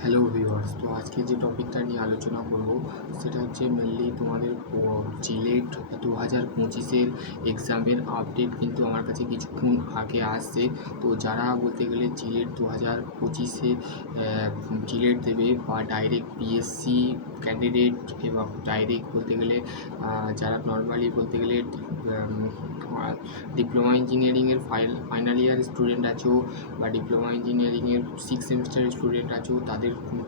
Hello viewers, তো আজকে যে টপিকটা নিয়ে আলোচনা করব সেটা হচ্ছে মেনলি তোমাদের জিলেট 2025-এর এক্সামের আপডেট কিন্তু আমার কাছে কিছুক্ষণ আগে আসছে। তো যারা বলতে গেলে জিলেট 2025-এ জিলেট দেবে বা ডাইরেক্ট পিএসসি ক্যান্ডিডেট এবং ডাইরেক্ট বলতে গেলে যারা নর্মালি বলতে গেলে ডিপ্লোমা ইঞ্জিনিয়ারিংয়ের ফাইনাল ইয়ার স্টুডেন্ট আছো বা ডিপ্লোমা ইঞ্জিনিয়ারিংয়ের 6 সেমিস্টারের স্টুডেন্ট আছো,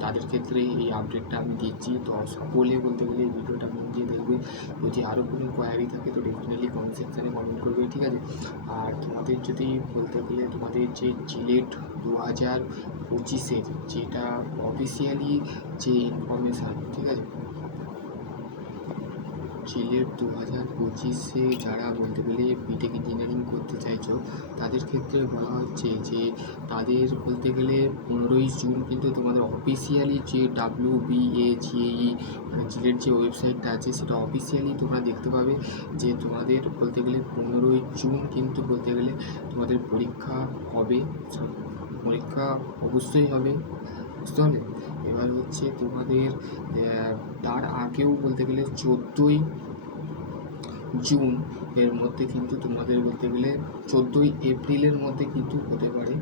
তাদের ক্ষেত্রে এই আপডেটটা আমি দিচ্ছি। তো সকলে বলতে গেলে এই ভিডিওটা মন দিয়ে দেখবে। যদি আরও কোনো কোয়ারি থাকে তো ডেফিনেটলি কমেন্ট সেকশানে কমেন্ট করবে, ঠিক আছে? আর তোমাদের যদি বলতে গেলে তোমাদের যে জিলেট 2025-এর যেটা অফিসিয়ালি যে ইনফরমেশান, ঠিক আছে, জিলেট 2025-এ যারা বলতে গেলে বিটেক ইঞ্জিনিয়ারিং করতে চাইছো তাদের ক্ষেত্রে বলা হচ্ছে যে তাদের বলতে গেলে 15ই জুন কিন্তু তোমাদের অফিসিয়ালি যে WBA-JEE মানে জিলেট যে ওয়েবসাইটটা আছে সেটা অফিসিয়ালি তোমরা দেখতে পাবে যে তোমাদের বলতে গেলে 15ই জুন কিন্তু বলতে গেলে তোমাদের পরীক্ষা হবে। পরীক্ষা অবশ্যই হবে, বুঝতে পারলে? এবার হচ্ছে তোমাদের তার আগেও বলতে গেলে 14ই জুন এর মধ্যে কিন্তু তোমাদের বলতে গেলে 14ই এপ্রিলের মধ্যে কিন্তু হতে পারে।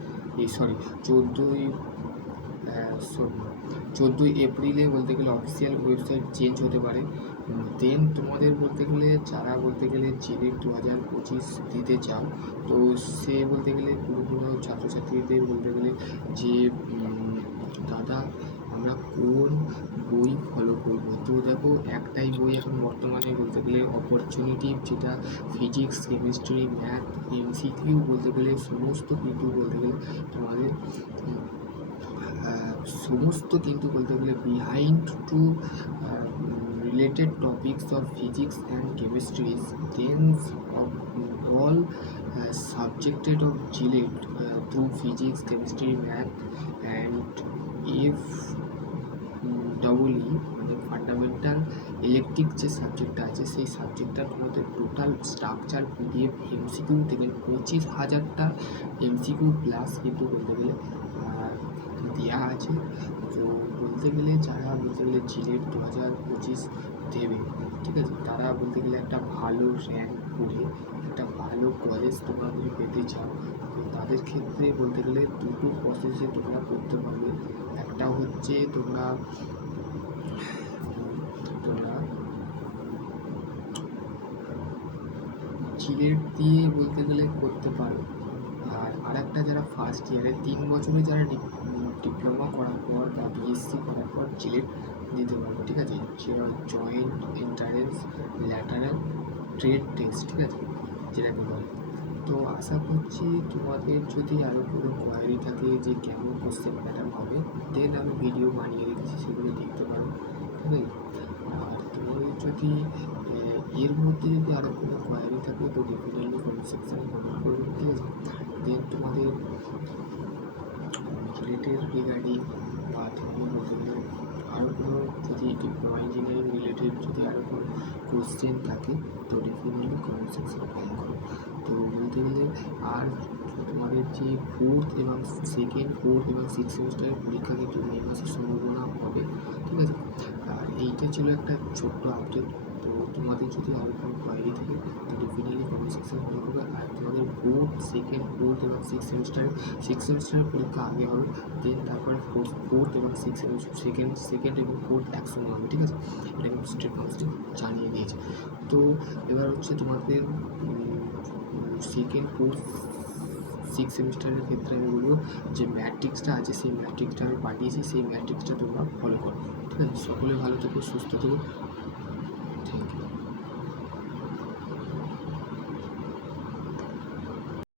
চোদ্দোই এপ্রিলে বলতে গেলে অফিসিয়াল ওয়েবসাইট চেঞ্জ হতে পারে। দেন তোমাদের বলতে গেলে যারা বলতে গেলে জিলেট 2025 দিতে চাও তো সে বলতে গেলে পুরো ছাত্রছাত্রীদের বলতে গেলে যে দাদা আমরা কোন বই ফলো করবো, তো দেখো একটাই বই এখন বর্তমানে বলতে গেলে অপরচুনিটি, যেটা ফিজিক্স, কেমিস্ট্রি, ম্যাথ, এমসিকিউ বলতে গেলে সমস্ত কিন্তু বলতে গেলে তোমাদের সমস্ত কিন্তু বলতে গেলে behind to related topics of physics and chemistry, then all subjected of GLET through physics, chemistry, math and if EE মানে ফান্ডামেন্টাল ইলেকট্রিক যে সাবজেক্টটা আছে সেই সাবজেক্টটা তোমাদের টোটাল স্ট্রাকচার PDF MCQ থেকে 25,000টা MCQ প্লাস কিন্তু বলতে গেলে দেওয়া আছে। তো বলতে গেলে যারা বলতে গেলে জিলেট 2025 দেবে, ঠিক আছে, তারা বলতে গেলে একটা ভালো র্যাঙ্ক করে একটা ভালো কলেজ তোমরা যদি পেতে চাও তো তাদের ক্ষেত্রে বলতে গেলে দুটো প্রসেসে তোমরা করতে পারবে। একটা হচ্ছে তোমরা জিলেট দিয়ে বলতে গেলে করতে পারো। আর একটা যারা ফার্স্ট ইয়ারে 3 বছরে যারা ডিপ্লোমা করার পর বা বিএসসি করার পর জিলেট দিতে পারবে, ঠিক আছে, সেটা joint entrance lateral trade test, ঠিক আছে, যেটাকে বলে। তো আশা করছি তোমাদের যদি আরও কোনো কোয়ারি থাকে যে কেমন কোশ্চেন প্যাটার্ন হবে দেন আমি ভিডিও বানিয়ে রেখেছি, সেগুলো দেখতে পারো, ঠিক আছে। আর তোমাদের যদি এর মধ্যে যদি আরও কোনো কোয়ারি থাকে তো ডেফিনেটলি কমেন্ট সেকশানে কমেন্ট করবে, ঠিক আছে। দেন তোমাদের রিলেটেড রিগার্ডিং বা তুমি বলতে গেলে আরও কোনো যদি ডিপ্লোমা ইঞ্জিনিয়ারিং রিলেটেড যদি আরও কোনো কোশ্চেন থাকে তো ডেফিনেটলি কমেন্ট সেকশানে কমেন্ট করো। তো বলতে গেলে আর তোমাদের যে ফোর্থ এবং সিক্স সেমিস্টারের পরীক্ষা কিন্তু মে মাসের সম্ভাবনা হবে, ঠিক আছে। আর এইটা ছিল একটা ছোট্ট আপডেট। তো তোমাদের যদি আরও কোনো কোয়ারি থাকে তো ডেফিনেটলি কমেন্ট সেকশানে কমেন্ট করবে। আর তোমাদের ফোর্থ এবং সিক্স সেমিস্টারের পরীক্ষা আগে হবে, দেন তারপরে ফোর্থ এবং সেকেন্ড এবং ফোর্থ একসঙ্গে হবে, ঠিক আছে। এটা কিন্তু স্টেট কাউন্সিল জানিয়ে দিয়েছে। তো এবার হচ্ছে তোমাদের সিক্স সেমিস্টারের ক্ষেত্রে আমি বলবো যে ম্যাট্রিক্সটা আছে সেই ম্যাট্রিক্সটা আমি পাঠিয়েছি, সেই ম্যাট্রিক্সটা তোমরা ফলো করো, ঠিক আছে। সকলে ভালো থেকো, সুস্থ থেকো, থ্যাংক ইউ।